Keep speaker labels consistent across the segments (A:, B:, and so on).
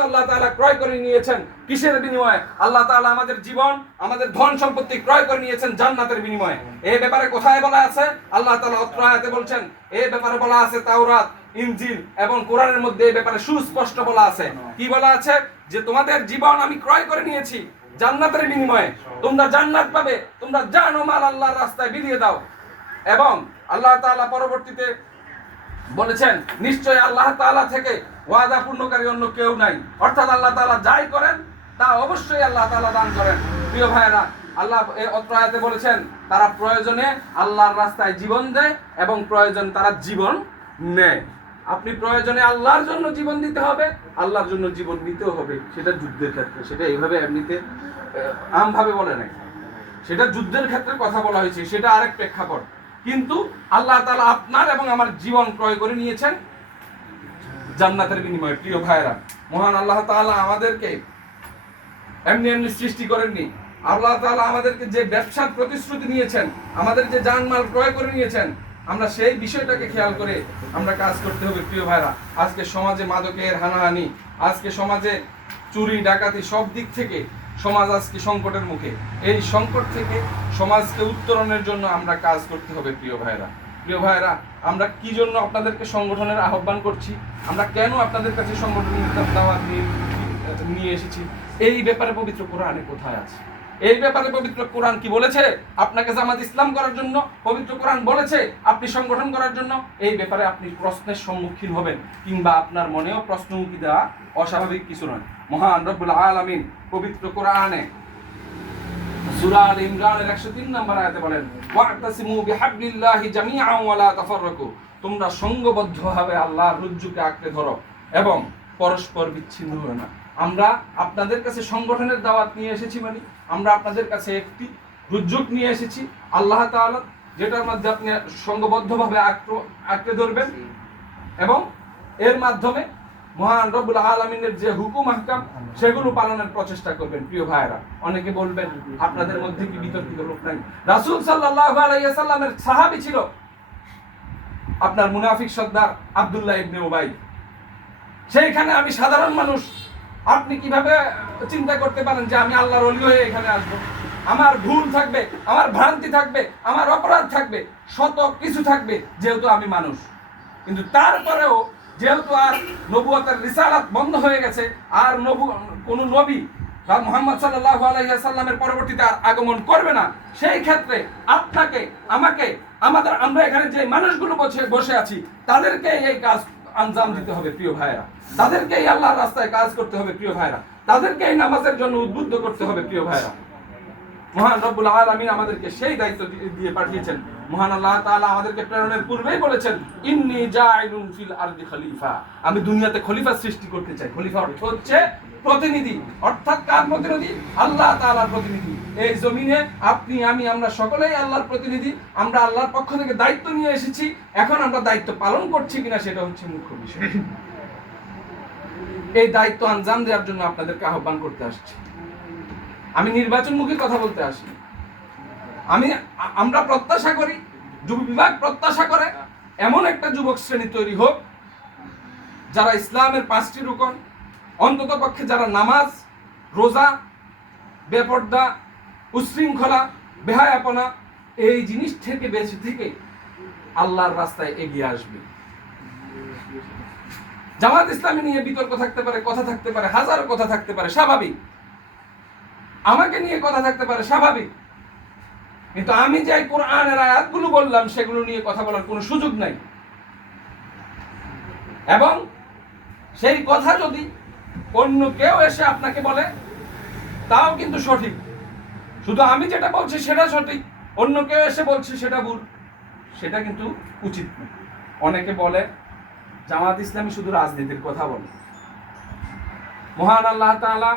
A: আল্লাহ তাআলা ক্রয় করে নিয়েছেন কিসের বিনিময়ে? আল্লাহ তাআলা আমাদের জীবন, আমাদের ধন সম্পত্তি ক্রয় করে নিয়েছেন জান্নাতের বিনিময়ে। এই ব্যাপারে কোথায় বলা আছে? আল্লাহ তাআলা অত্র আয়াতে বলছেন এই ব্যাপারে বলা আছে তাওরাত এবং কোরআনের মধ্যে এই ব্যাপারে সুস্পষ্ট বলা আছে। কি বলা আছে? যে তোমাদের জীবন আমি ক্রয় করে নিয়েছি জান্নাতের বিনিময়ে। তোমরা জান্নাত পাবে, তোমরা জানো মাল আল্লাহর রাস্তায় বিলিয়ে দাও। এবং আল্লাহ তাআলা পরবর্তীতে বলেছেন নিশ্চয় আল্লাহ তাআলা থেকে ওয়াদা পূর্ণকারী অন্য কেউ নাই। অর্থাৎ আল্লাহ তাআলা যাই করেন, তা অবশ্যই আল্লাহ তাআলা দান করেন। প্রিয় ভাইরা আল্লাহ এই অত্র আয়াতে বলেছেন, তারা প্রয়োজনে আল্লাহর রাস্তায় জীবন দেয় এবং প্রয়োজন তারা জীবন নেয়। আপনি প্রয়োজনে আল্লাহর জন্য জীবন দিতে হবে, আল্লাহর জন্য জীবন দিতেও হবে। সেটা যুদ্ধের ক্ষেত্রে, সেটা এইভাবে এমনিতে আমভাবে বলে নাই। সেটা যুদ্ধের ক্ষেত্রে কথা বলা হয়েছে, সেটা আরেক প্রেক্ষাপট। কিন্তু আল্লাহ তাআলা আপনার এবং আমার জীবন ক্রয় করে নিয়েছেন জান্নাতের বিনিময়ে। প্রিয় ভাইরা মহান আল্লাহ তাআলা আমাদেরকে এমনি এমনি সৃষ্টি করেননি। আল্লাহ তাআলা আমাদেরকে যে ব্যবসার প্রতিশ্রুতি নিয়েছেন, আমাদের যে জানমাল ক্রয় করে নিয়েছেন, আমরা সেই বিষয়টাকে খেয়াল করে আমরা কাজ করতে হবে। প্রিয় ভাইরা আজকে সমাজে মাদকের হানাহানি, আজকে সমাজে চুরি, ডাকাতি সব দিক থেকে সমাজ আজকে সংকটের মুখে? এই সংকট থেকে সমাজকে উত্তরণের জন্য আমরা কাজ করতে হবে, প্রিয় ভাইরা প্রিয় ভাইরা আমরা কি জন্য আপনাদেরকে সংগঠনের আহ্বান করছি? আমরা কেন আপনাদের কাছে সংগঠনের নিয়ে নিয়ে এসেছি? এই ব্যাপারে পবিত্র কোরআনে কোথায় আছে? এই ব্যাপারে পবিত্র কোরআন কি বলেছে? আপনাকে জামাত ইসলাম করার জন্য, পবিত্র কোরআন বলেছে, আপনি সংগঠন করার জন্য, এই ব্যাপারে আপনি প্রশ্নের সম্মুখীন হবেন, কিংবা আপনার মনেও প্রশ্নমুখী দেওয়া অস্বাভাবিক কিছু নয়। মহান রব্বুল আলামিন পবিত্র কোরআনে সূরা আল ইমরানের 103 নম্বর তোমরা সংঘবদ্ধভাবে আল্লাহর রজ্জুকে আঁকড়ে ধরো, এবং পরস্পর বিচ্ছিন্ন হও না। আমরা আপনাদের কাছে সংগঠনের দাওয়াত নিয়ে এসেছি মানে আমরা আপনাদের কাছে একটি রুজ্জুক নিয়ে এসেছি। আল্লাহ তাআলা যেটার মধ্যে আপনি সংঘবদ্ধভাবে আঁকড়ে ধরবেন এবং এর মাধ্যমে মহান রব্বুল আলমিনের যে হুকুম, আহকাম, সেগুলো পালনের প্রচেষ্টা করবেন, প্রিয় ভাইয়েরা। অনেকে বলবেন, আপনাদের মধ্যে কি বিতর্কিত লোক নাই? রাসূল সাল্লাল্লাহু আলাইহি সাল্লামের সাহাবী ছিল আপনার মুনাফিক সর্দার আব্দুল্লাহ ইবনে উবাই। সেইখানে আমি সাধারণ মানুষ আপনি কীভাবে চিন্তা করতে পারেন যে আমি আল্লাহর অলি হয়ে এখানে আসব? আমার ভুল থাকবে, আমার ভ্রান্তি থাকবে, আমার অপরাধ থাকবে, শত কিছু থাকবে যেহেতু আমি মানুষ। কিন্তু তারপরেও যেহেতু আর নবুয়তের রিসালাত বন্ধ হয়ে গেছে, আর নবু, কোন নবী বা মোহাম্মদ সাল্লাল্লাহু আলাইহি সাল্লামের পরবর্তীতে আর আগমন করবে না, সেই ক্ষেত্রে আপনাকে, আমাকে, আমাদের আমরা এখানে যে মানুষগুলো বসে বসে আছি, তাদেরকে এই কাজ আঞ্জাম দিতে হবে প্রিয় ভাইরা তাদেরকে এই আল্লাহর রাস্তায় কাজ করতে হবে প্রিয় ভাইরা তাদেরকে এই নামাজের জন্য উদ্বুদ্ধ করতে হবে প্রিয় ভাইরা মহান রব্বুল আলামিন আমাদেরকে সেই দায়িত্ব দিয়ে পাঠিয়েছেন। মহান আল্লাহ তাআলা আমাদেরকে প্রেরণের পূর্বেই বলেছেন, ইন্নী জাইলুন ফিল আরদি খলিফা। আমি দুনিয়াতে খলিফা সৃষ্টি করতে চাই। খলিফা অর্থ হচ্ছে প্রতিনিধি। অর্থাৎ কার প্রতিনিধি? আল্লাহ তাআলার প্রতিনিধি। এই জমিনে আপনি, আমি, আমরা সকলেই আল্লাহর প্রতিনিধি। আমরা আল্লাহর পক্ষ থেকে দায়িত্ব নিয়ে এসেছি। এখন আমরা দায়িত্ব পালন করছি কিনা সেটা হচ্ছে মুখ্য বিষয়। এই দায়িত্ব আঞ্জাম দেওয়ার জন্য আপনাদেরকে আহ্বান করতে আসছি। আমি নির্বাচনমুখী কথা বলতে আসি। আমি, আমরা প্রত্যাশা করি, যুব বিভাগ প্রত্যাশা করে, এমন একটা যুবক শ্রেণি তৈরি হোক, যারা ইসলামের পাঁচটি রুকন অন্তত পক্ষে যারা নামাজ, রোজা, বেপর্দা উশৃঙ্খলা, বেহায়াপনা, এই জিনিস থেকে, বেঁচে থেকে আল্লাহর রাস্তায় এগিয়ে আসবে। জামাত ইসলামী নিয়ে বিতর্ক থাকতে পারে, কথা থাকতে পারে, হাজারো কথা থাকতে পারে, স্বাভাবিক। আমাকে নিয়ে কথা থাকতে পারে, স্বাভাবিক। কিন্তু আমি যে কোরআনের আয়াতগুলো বললাম, সেগুলো নিয়ে কথা বলার কোনো সুযোগ নাই। এবং সেই কথা যদি অন্য কেউ এসে আপনাকে বলে, তাও কিন্তু সঠিক। শুধু আমি যেটা বলছি সেটা সঠিক অন্য কেউ এসে বলছে সেটা ভুল, সেটা কিন্তু উচিত না অনেকে বলে, জামাত ইসলামী শুধু রাজনীতির কথা বলে। মহান আল্লাহ তাআলা,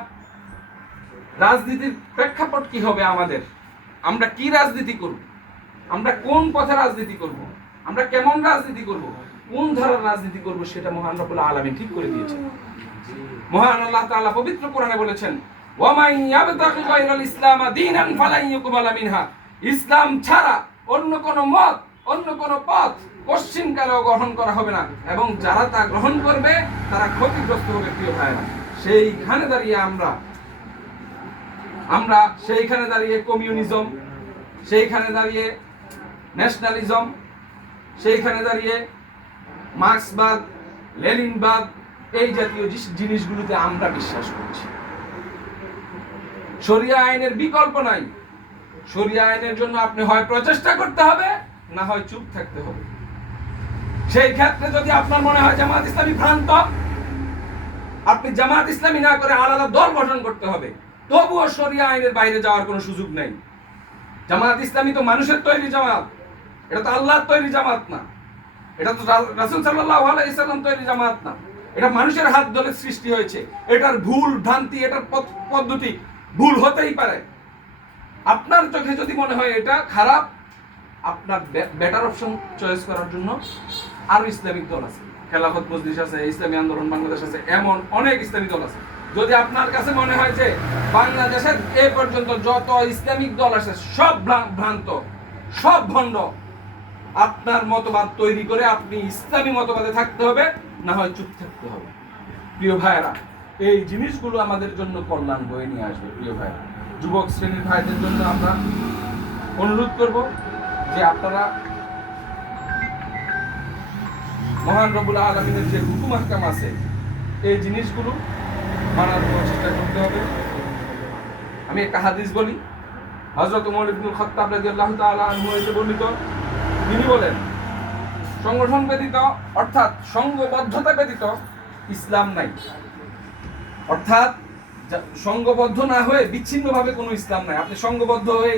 A: রাজনীতির প্রেক্ষাপট কি হবে আমাদের? আমরা কি রাজনীতি করব? আমরা কোন পথে রাজনীতি করব? আমরা কেমন রাজনীতি করব? কোন ধারার রাজনীতি করব সেটা মহান রব্বুল আলামিন ঠিক করে দিয়েছেন। মহান আল্লাহ তাআলা পবিত্র কোরআনে বলেছেন ওয়ামাই ইয়াবতাগি গায়রাল ইসলাম দীনান ফালান ইউকবালা মিনহা। ইসলাম ছাড়া অন্য কোন মত, অন্য কোন পথ পশ্চিম কালেও গ্রহণ করা হবে না। এবং যারা তা গ্রহণ করবে, তারা ক্ষতিগ্রস্ত হবে, প্রিয় ভাইরা সেইখানে দাঁড়িয়ে আমরা আমরা সেইখানে দাঁড়িয়ে কমিউনিজম, সেইখানে দাঁড়িয়ে ন্যাশনালিজম, সেইখানে দাঁড়িয়ে মার্ক্সবাদ, লেনিনবাদ, এই জাতীয় জিনিসগুলোতে আমরা বিশ্বাস করছি। শরিয়া আইনের বিকল্প নাই। শরিয়া আইনের জন্য আপনি হয় প্রচেষ্টা করতে হবে, না হয় চুপ থাকতে হবে। সেই ক্ষেত্রে যদি আপনার মনে হয় জামাত ইসলামী ভ্রান্ত, আপনি জামাত ইসলামী না করে আলাদা দল গঠন করতে হবে, তবুও শরিয়া আইনের বাইরে যাওয়ার কোনো সুযোগ নাই। জামাত ইসলামী তো মানুষের তৈরি জামাত, এটা তো আল্লাহর তৈরি জামাত না। এটা তো রাসুল রাসূল সাল্লাল্লাহু আলাইহি সাল্লাম তৈরি জামাত না। এটা মানুষের হাত ধরে সৃষ্টি হয়েছে। এটার ভুল ভ্রান্তি, এটার পদ- পদ্ধতি ভুল হতেই পারে। আপনার চোখে যদি মনে হয় এটা খারাপ, আপনার বেটার অপশন চয়েস করার জন্য আরও ইসলামিক দল আছে। খেলাফত মজলিস আছে, ইসলামী আন্দোলন বাংলাদেশ আছে, এমন অনেক ইসলামী দল আছে। যদি আপনার কাছে মনে হয় যে বাংলাদেশের এ পর্যন্ত যত ইসলামিক দল আছে, সব ভ্রান্ত, সব ভণ্ড, আপনার মতবাদ তৈরি করে আপনি ইসলামী মতবাদে থাকতে হবে, না হয় চুপ থাকতে হবে। প্রিয় ভাইয়েরা এই জিনিসগুলো আমাদের জন্য কল্যাণ বয়ে নিয়ে আসবে, প্রিয় ভাই। যুবক শ্রেণির ভাইদের জন্য আমরা অনুরোধ করব যে আপনারা মহান রবুল আলমিনের যে হুকুম আহকাম আছে, এই জিনিসগুলো মানার চেষ্টা করতে হবে। আমি একটা হাদিস বলি হজরত উমর ইবনুল খত্তাব রাদিয়াল্লাহু তাআলা আনহু বর্ণিত। তিনি বলেন, সংগঠন ব্যতীত, অর্থাৎ সংঘবদ্ধতা ব্যতীত ইসলাম নাই। অর্থাৎ সঙ্গবদ্ধ না হয়ে বিচ্ছিন্নভাবে কোনো ইসলাম নাই। আপনি সংঘবদ্ধ হয়ে